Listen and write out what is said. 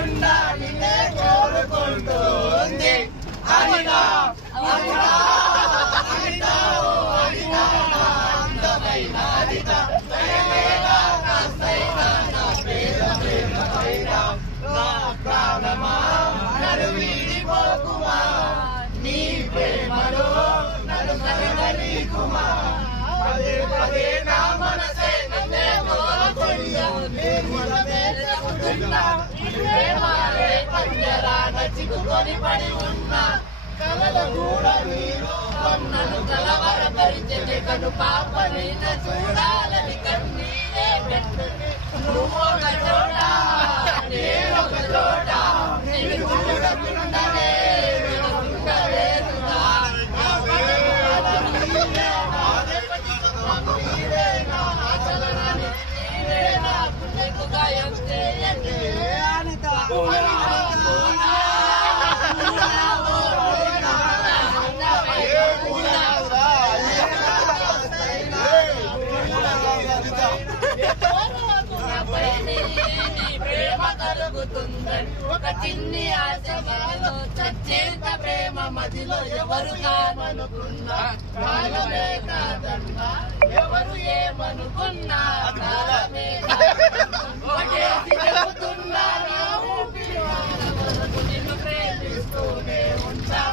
గుండా నిన్నే కోరుకుంటుంది అనిగా అనిగా అనిగా అనిగా అందమైన అనిత దయలేగా కాస్తైనా నా పేద ప్రేమపైనా నా ప్రాణమా నన్ను వీడిపోకుమా నీ ప్రేమలో నన్ను కలవనీకుమా పదే పదే నా మనసే నన్నే కోరుకుంటుంది పంజరాన చిక్కుకొని పడి ఉన్నా కలల కూడా మీరు నన్ను కలవరపరిచే కను పాపని చూడాలని కన్నీరే పెట్టుని నువ్వొక చోట నేనొక చోట నేను చూడకుండానే ప్రేమ కలుగుతుందని ఒక చిన్ని ఆశలో చచ్చేంత ప్రేమ మదిలో ఎవరు కామనుకున్నా కాలమే కాదన్నా ఎవరు ఏమనుకున్నా కాలమే ఒకటేసి చెబుతున్నా నా ఊపిరి నిన్ను ప్రేమిస్తూనే ఉంటా